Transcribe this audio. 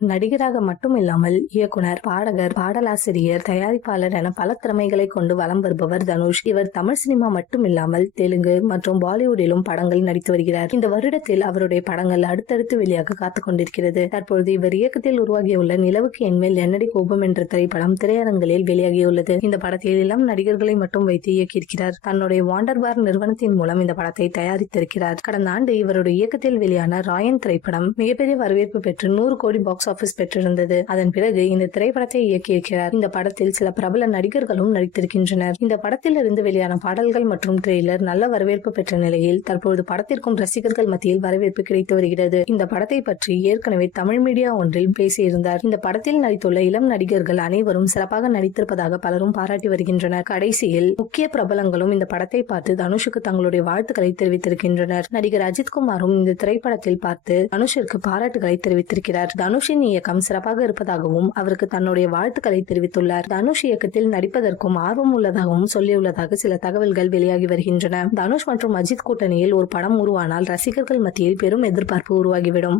நடிகராக மட்டும் இல்லாமல் இயக்குனர், பாடகர், பாடலாசிரியர், தயாரிப்பாளர் என பல திறமைகளை கொண்டு வலம் வருபவர் தனுஷ். இவர் தமிழ் சினிமா மட்டும் இல்லாமல் தெலுங்கு மற்றும் பாலிவுட்டிலும் படங்கள் நடித்து வருகிறார். இந்த வருடத்தில் அவருடைய படங்கள் அடுத்தடுத்து வெளியாக காத்துக் கொண்டிருக்கிறது. தற்பொழுது இவர் இயக்கத்தில் உருவாகியுள்ள நிலவுக்கு என்மேல் என்னடி கோபம் என்ற திரைப்படம் திரையரங்கில் வெளியாகியுள்ளது. இந்த படத்தில் இளம் நடிகர்களை மட்டும் வைத்து இயக்கியிருக்கிறார். தன்னுடைய வாண்டர் பார் நிறுவனத்தின் மூலம் இந்த படத்தை தயாரித்திருக்கிறார். கடந்த ஆண்டு இவருடைய இயக்கத்தில் வெளியான ராயன் திரைப்படம் மிகப்பெரிய வரவேற்பு பெற்று 100 கோடி பாக்ஸ் ஆபீஸ் பெற்றிருந்தது. அதன் பிறகு இந்த திரைப்படத்தை இயக்கியிருக்கிறார். இந்த படத்தில் சில பிரபல நடிகர்களும் நடித்திருக்கின்றனர். இந்த படத்தில் இருந்து வெளியான பாடல்கள் மற்றும் ட்ரெய்லர் நல்ல வரவேற்பு பெற்ற நிலையில் தற்போது படத்திற்கும் ரசிகர்கள் மத்தியில் வரவேற்பு கிடைத்து வருகிறது. இந்த படத்தை பற்றி ஏற்கனவே தமிழ் மீடியா ஒன்றில் பேசியிருந்தார். இந்த படத்தில் நடித்துள்ள இளம் நடிகர்கள் அனைவரும் சிறப்பாக நடித்திருப்பதாக பலரும் பாராட்டி வருகின்றனர். கடைசியில் முக்கிய பிரபலங்களும் இந்த படத்தை பார்த்து தனுஷுக்கு தங்களுடைய வாழ்த்துக்களை தெரிவித்திருக்கின்றனர். நடிகர் அஜித்குமாரும் இந்த திரைப்படத்தில் பார்த்து தனுஷிற்கு பாராட்டுகளை தெரிவித்திருக்கிறார். தனுஷின் இயக்கம் சிறப்பாக இருப்பதாகவும் அவருக்கு தன்னுடைய வாழ்த்துக்களை தெரிவித்துள்ளார். தனுஷ் இயக்கத்தில் நடிப்பதற்கும் ஆர்வம் உள்ளதாகவும் சொல்லியுள்ளதாக சில தகவல்கள் வெளியாகி வருகின்றன. தனுஷ் மற்றும் அஜித் கூட்டணியில் ஒரு படம் உருவானால் ரசிகர்கள் மத்தியில் பெரும் எதிர்பார்ப்பு உருவாகிவிடும்.